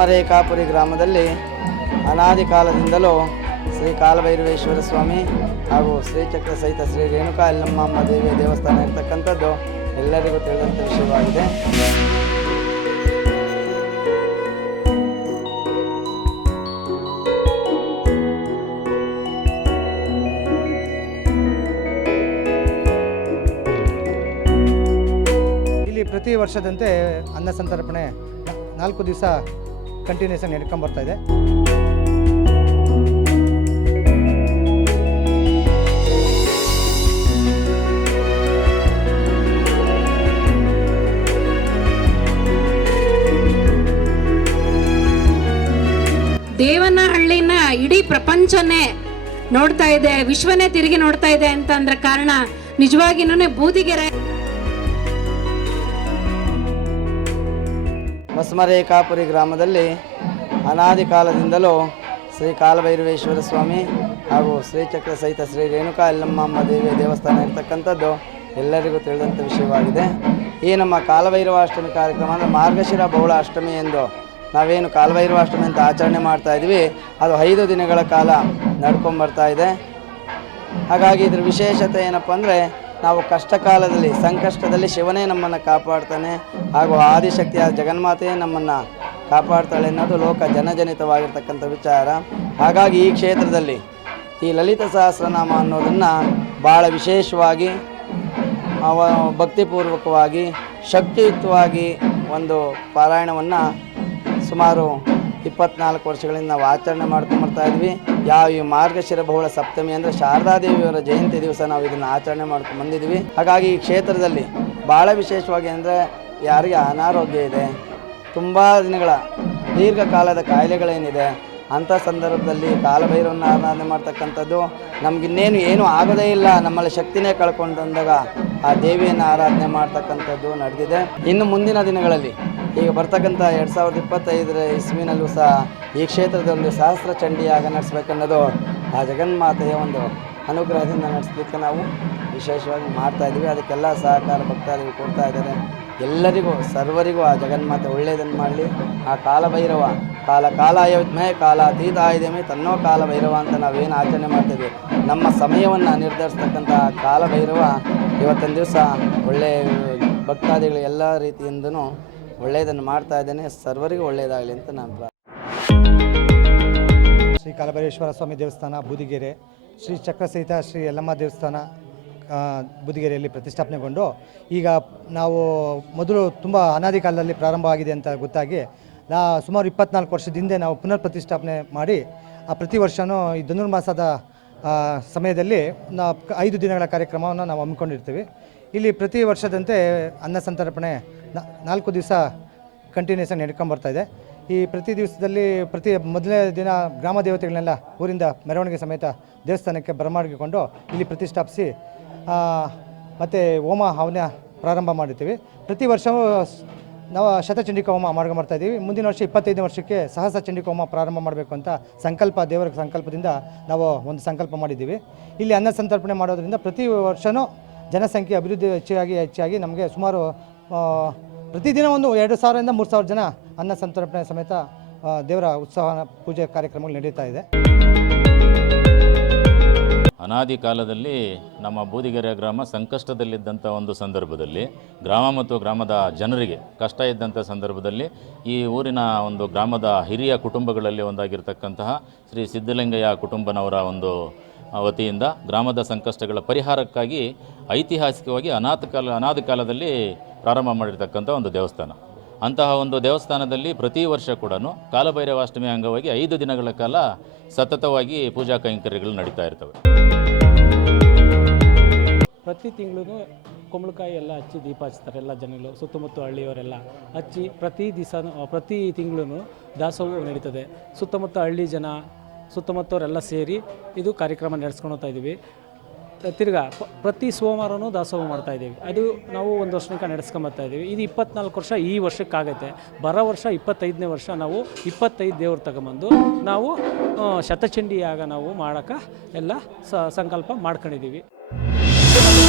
ಹೊಸಮರೇಖಾಪುರಿ ಗ್ರಾಮದಲ್ಲಿ ಅನಾದಿ ಕಾಲದಿಂದಲೂ ಶ್ರೀ ಕಾಲಭೈರವೇಶ್ವರ ಸ್ವಾಮಿ ಹಾಗೂ ಶ್ರೀಚಕ್ರ ಸಹಿತ ಶ್ರೀ ರೇಣುಕಾ ಯಲ್ಲಮ್ಮ ದೇವಿಯ ದೇವಸ್ಥಾನ ಇರತಕ್ಕಂಥದ್ದು ಎಲ್ಲರಿಗೂ ತಿಳಿದಂಥ ವಿಷಯವಾಗಿದೆ. ಇಲ್ಲಿ ಪ್ರತಿ ವರ್ಷದಂತೆ ಅನ್ನ ಸಂತರ್ಪಣೆ ನಾಲ್ಕು ದಿವಸ ಕಂಟಿನ್ಯೂಸ್ ಆಗಿ ನಡ್ಕೊಂಡ್ ಬರ್ತಾ ಇದೆ. ದೇವನಹಳ್ಳಿನ ಇಡೀ ಪ್ರಪಂಚನೇ ನೋಡ್ತಾ ಇದೆ, ವಿಶ್ವನೇ ತಿರುಗಿ ನೋಡ್ತಾ ಇದೆ ಅಂತ ಅಂದ್ರೆ ಕಾರಣ ನಿಜವಾಗಿನೂ ಬೂದಿಗೆರೆ. ಹೊಸಮರೇಖಾಪುರಿ ಗ್ರಾಮದಲ್ಲಿ ಅನಾದಿ ಕಾಲದಿಂದಲೂ ಶ್ರೀ ಕಾಲಭೈರವೇಶ್ವರ ಸ್ವಾಮಿ ಹಾಗೂ ಶ್ರೀಚಕ್ರ ಸಹಿತ ಶ್ರೀ ರೇಣುಕಾ ಯಲ್ಲಮ್ಮ ದೇವಿಯ ದೇವಸ್ಥಾನ ಇರತಕ್ಕಂಥದ್ದು ಎಲ್ಲರಿಗೂ ತಿಳಿದಂಥ ವಿಷಯವಾಗಿದೆ. ಈ ನಮ್ಮ ಕಾಲಭೈರವಾಷ್ಟಮಿ ಕಾರ್ಯಕ್ರಮ ಅಂದರೆ ಮಾರ್ಗಶಿರ ಬಹುಳ ಅಷ್ಟಮಿ ಎಂದು ನಾವೇನು ಕಾಲಭೈರವಾಷ್ಟಮಿ ಅಂತ ಆಚರಣೆ ಮಾಡ್ತಾ ಇದ್ವಿ ಅದು ಐದು ದಿನಗಳ ಕಾಲ ನಡ್ಕೊಂಬರ್ತಾ ಇದೆ. ಹಾಗಾಗಿ ಇದ್ರ ವಿಶೇಷತೆ ಏನಪ್ಪ ಅಂದರೆ ನಾವು ಕಷ್ಟ ಕಾಲದಲ್ಲಿ ಸಂಕಷ್ಟದಲ್ಲಿ ಶಿವನೇ ನಮ್ಮನ್ನು ಕಾಪಾಡ್ತಾನೆ ಹಾಗೂ ಆದಿಶಕ್ತಿಯ ಜಗನ್ಮಾತೆಯೇ ನಮ್ಮನ್ನು ಕಾಪಾಡ್ತಾಳೆ ಅನ್ನೋದು ಲೋಕ ಜನಜನಿತವಾಗಿರ್ತಕ್ಕಂಥ ವಿಚಾರ. ಹಾಗಾಗಿ ಈ ಕ್ಷೇತ್ರದಲ್ಲಿ ಈ ಲಲಿತ ಸಹಸ್ರನಾಮ ಅನ್ನೋದನ್ನು ಭಾಳ ವಿಶೇಷವಾಗಿ, ಅವ ಭಕ್ತಿಪೂರ್ವಕವಾಗಿ, ಶಕ್ತಿಯುತವಾಗಿ ಒಂದು ಪಾರಾಯಣವನ್ನು ಸುಮಾರು ಇಪ್ಪತ್ನಾಲ್ಕು ವರ್ಷಗಳಿಂದ ನಾವು ಆಚರಣೆ ಮಾಡ್ಕೊಂಡು ಬರ್ತಾ ಇದ್ವಿ. ಯಾವ ಈ ಮಾರ್ಗಶಿರ ಬಹುಳ ಸಪ್ತಮಿ ಅಂದರೆ ಶಾರದಾದೇವಿಯವರ ಜಯಂತಿ ದಿವಸ ನಾವು ಇದನ್ನು ಆಚರಣೆ ಮಾಡ್ಕೊಂಡು ಬಂದಿದ್ದೀವಿ. ಹಾಗಾಗಿ ಈ ಕ್ಷೇತ್ರದಲ್ಲಿ ಭಾಳ ವಿಶೇಷವಾಗಿ ಅಂದರೆ ಯಾರಿಗೆ ಅನಾರೋಗ್ಯ ಇದೆ, ತುಂಬ ದಿನಗಳ ದೀರ್ಘಕಾಲದ ಕಾಯಿಲೆಗಳೇನಿದೆ ಅಂಥ ಸಂದರ್ಭದಲ್ಲಿ ಕಾಲಭೈರವನ್ನು ಆರಾಧನೆ ಮಾಡ್ತಕ್ಕಂಥದ್ದು. ನಮಗಿನ್ನೇನು ಏನೂ ಆಗೋದೇ ಇಲ್ಲ. ನಮ್ಮಲ್ಲಿ ಶಕ್ತಿನೇ ಕಳ್ಕೊಂಡು ಬಂದಾಗ ಆ ದೇವಿಯನ್ನು ಆರಾಧನೆ ಮಾಡ್ತಕ್ಕಂಥದ್ದು ನಡೆದಿದೆ. ಇನ್ನು ಮುಂದಿನ ದಿನಗಳಲ್ಲಿ ಈಗ ಬರ್ತಕ್ಕಂಥ ಎರಡು ಸಾವಿರದ ಇಪ್ಪತ್ತೈದರ ಇಸ್ವಿನಲ್ಲೂ ಸಹ ಈ ಕ್ಷೇತ್ರದ ಒಂದು ಸಹಸ್ರ ಚಂಡಿಯಾಗ ನಡೆಸ್ಬೇಕನ್ನೋದು ಆ ಜಗನ್ಮಾತೆಯ ಒಂದು ಅನುಗ್ರಹದಿಂದ ನಡೆಸಲಿಕ್ಕೆ ನಾವು ವಿಶೇಷವಾಗಿ ಮಾಡ್ತಾ ಇದ್ದೀವಿ. ಅದಕ್ಕೆಲ್ಲ ಸಹಕಾರ ಭಕ್ತಾದಿಗಳು ಕೊಡ್ತಾ ಇದ್ದಾರೆ. ಎಲ್ಲರಿಗೂ, ಸರ್ವರಿಗೂ ಆ ಜಗನ್ಮಾತೆ ಒಳ್ಳೆಯದನ್ನು ಮಾಡಲಿ. ಆ ಕಾಲಭೈರವ ಕಾಲ ಕಾಲಾಯಮೇ ಕಾಲ ಆಯುಧಮೆ ತನ್ನೋ ಕಾಲ ಭೈರವ ಅಂತ ನಾವೇನು ಆಚರಣೆ ಮಾಡ್ತೀವಿ ನಮ್ಮ ಸಮಯವನ್ನು ನಿರ್ಧರಿಸ್ತಕ್ಕಂಥ ಕಾಲ ಭೈರವ ಇವತ್ತಿನ ದಿವಸ ಒಳ್ಳೆಯ ಭಕ್ತಾದಿಗಳು ಎಲ್ಲ ರೀತಿಯಿಂದನೂ ಒಳ್ಳೆಯದನ್ನು ಮಾಡ್ತಾ ಇದ್ದೇನೆ. ಸರ್ವರಿಗೂ ಒಳ್ಳೆಯದಾಗಲಿ ಅಂತ ನಾನು ಶ್ರೀ ಕಾಲಭೈರೇಶ್ವರ ಸ್ವಾಮಿ ದೇವಸ್ಥಾನ ಬೂದಿಗೆರೆ, ಶ್ರೀ ಚಕ್ರಸಹಿತ ಶ್ರೀ ಯಲ್ಲಮ್ಮ ದೇವಸ್ಥಾನ ಬುದಿಗೆರೆಯಲ್ಲಿ ಪ್ರತಿಷ್ಠಾಪನೆಗೊಂಡು ಈಗ ನಾವು ಮೊದಲು ತುಂಬ ಅನಾದಿ ಕಾಲದಲ್ಲಿ ಪ್ರಾರಂಭ ಆಗಿದೆ ಅಂತ ಗೊತ್ತಾಗಿ ಸುಮಾರು ಇಪ್ಪತ್ನಾಲ್ಕು ವರ್ಷದ ಹಿಂದೆ ನಾವು ಪುನರ್ ಪ್ರತಿಷ್ಠಾಪನೆ ಮಾಡಿ, ಆ ಪ್ರತಿ ವರ್ಷವೂ ಈ ಧನುರ್ಮಾಸದ ಸಮಯದಲ್ಲಿ ನಾ ಐದು ದಿನಗಳ ಕಾರ್ಯಕ್ರಮವನ್ನು ನಾವು ಹಮ್ಮಿಕೊಂಡಿರ್ತೀವಿ. ಇಲ್ಲಿ ಪ್ರತಿ ವರ್ಷದಂತೆ ಅನ್ನ ಸಂತರ್ಪಣೆ ನಾಲ್ಕು ದಿವಸ ಬರ್ತಾ ಇದೆ. ಈ ಪ್ರತಿ ದಿವಸದಲ್ಲಿ ಪ್ರತಿ ಮೊದಲನೇ ದಿನ ಗ್ರಾಮ ದೇವತೆಗಳನ್ನೆಲ್ಲ ಊರಿಂದ ಮೆರವಣಿಗೆ ಸಮೇತ ದೇವಸ್ಥಾನಕ್ಕೆ ಬರಮಾಡಿಕೊಂಡು ಇಲ್ಲಿ ಪ್ರತಿಷ್ಠಾಪಿಸಿ ಮತ್ತು ಹೋಮ ಹವನ ಪ್ರಾರಂಭ ಮಾಡಿರ್ತೀವಿ. ಪ್ರತಿ ವರ್ಷವೂ ನಾವು ಶತಚಂಡಿಕೋಮ ಹೋಮ ಮಾರ್ಗ ಬರ್ತಾ ಇದ್ದೀವಿ. ಮುಂದಿನ ವರ್ಷ ಇಪ್ಪತ್ತೈದನೇ ವರ್ಷಕ್ಕೆ ಸಹಸ್ರ ಚಂಡಿಕೋಮ ಪ್ರಾರಂಭ ಮಾಡಬೇಕು ಅಂತ ಸಂಕಲ್ಪ, ದೇವರ ಸಂಕಲ್ಪದಿಂದ ನಾವು ಒಂದು ಸಂಕಲ್ಪ ಮಾಡಿದ್ದೀವಿ. ಇಲ್ಲಿ ಅನ್ನ ಸಂತರ್ಪಣೆ ಮಾಡೋದರಿಂದ ಪ್ರತಿ ವರ್ಷವೂ ಜನಸಂಖ್ಯೆ ಅಭಿವೃದ್ಧಿ ಹೆಚ್ಚಾಗಿ ಹೆಚ್ಚಾಗಿ ನಮಗೆ ಸುಮಾರು ಪ್ರತಿದಿನ ಒಂದು ಎರಡು ಸಾವಿರದಿಂದ ಮೂರು ಸಾವಿರ ಜನ ಅನ್ನ ಸಂತರ್ಪಣೆ ಸಮೇತ ದೇವರ ಉತ್ಸವ ಪೂಜೆ ಕಾರ್ಯಕ್ರಮಗಳು ನಡೀತಾ ಇದೆ. ಅನಾದಿ ಕಾಲದಲ್ಲಿ ನಮ್ಮ ಬೂದಿಗೆರೆ ಗ್ರಾಮ ಸಂಕಷ್ಟದಲ್ಲಿದ್ದಂಥ ಒಂದು ಸಂದರ್ಭದಲ್ಲಿ ಗ್ರಾಮ ಮತ್ತು ಗ್ರಾಮದ ಜನರಿಗೆ ಕಷ್ಟ ಇದ್ದಂಥ ಸಂದರ್ಭದಲ್ಲಿ ಈ ಊರಿನ ಒಂದು ಗ್ರಾಮದ ಹಿರಿಯ ಕುಟುಂಬಗಳಲ್ಲಿ ಒಂದಾಗಿರ್ತಕ್ಕಂತಹ ಶ್ರೀ ಸಿದ್ದಲಿಂಗಯ್ಯ ಕುಟುಂಬನವರ ಒಂದು ವತಿಯಿಂದ ಗ್ರಾಮದ ಸಂಕಷ್ಟಗಳ ಪರಿಹಾರಕ್ಕಾಗಿ ಐತಿಹಾಸಿಕವಾಗಿ ಅನಾಥ ಕಾಲ, ಅನಾದಿ ಕಾಲದಲ್ಲಿ ಪ್ರಾರಂಭ ಮಾಡಿರ್ತಕ್ಕಂಥ ಒಂದು ದೇವಸ್ಥಾನ. ಅಂತಹ ಒಂದು ದೇವಸ್ಥಾನದಲ್ಲಿ ಪ್ರತಿ ವರ್ಷ ಕೂಡ ಕಾಲಭೈರವಾಷ್ಟಮಿ ಅಂಗವಾಗಿ ಐದು ದಿನಗಳ ಕಾಲ ಸತತವಾಗಿ ಪೂಜಾ ಕೈಂಕರ್ಯಗಳು ನಡೀತಾ ಇರ್ತವೆ. ಪ್ರತಿ ತಿಂಗಳೂ ಕುಂಬಳಕಾಯಿ ಎಲ್ಲ ಹಚ್ಚಿ ದೀಪ ಹಚ್ತಾರೆ ಎಲ್ಲ ಜನಗಳು, ಸುತ್ತಮುತ್ತ ಹಳ್ಳಿಯವರೆಲ್ಲ. ಹಚ್ಚಿ ಪ್ರತಿ ದಿವಸ ಪ್ರತಿ ತಿಂಗಳೂ ದಾಸೋಹ ನಡೀತದೆ. ಸುತ್ತಮುತ್ತ ಹಳ್ಳಿ ಜನ, ಸುತ್ತಮುತ್ತವರೆಲ್ಲ ಸೇರಿ ಇದು ಕಾರ್ಯಕ್ರಮ ನಡೆಸ್ಕೊಂಡು ಹೋಗ್ತಾ ಇದ್ದೀವಿ. ತಿರ್ಗಾ ಪ್ರತಿ ಸೋಮವಾರನೂ ದಾಸೋಹ ಮಾಡ್ತಾ ಇದ್ದೀವಿ. ಅದು ನಾವು ಒಂದು ವರ್ಷಕ್ಕೆ ನಡೆಸ್ಕೊಂಬರ್ತಾ ಇದ್ದೀವಿ. ಇದು ಇಪ್ಪತ್ನಾಲ್ಕು ವರ್ಷ ಈ ವರ್ಷಕ್ಕಾಗತ್ತೆ ಬರೋ ವರ್ಷ ಇಪ್ಪತ್ತೈದನೇ ವರ್ಷ ನಾವು ಇಪ್ಪತ್ತೈದು ದೇವ್ರು ತಗೊಂಬಂದು ನಾವು ಶತಚಂಡಿಯಾಗ ಯಾಗ ನಾವು ಮಾಡೋಕೆ ಎಲ್ಲ ಸಂಕಲ್ಪ ಮಾಡ್ಕೊಂಡಿದ್ದೀವಿ. Música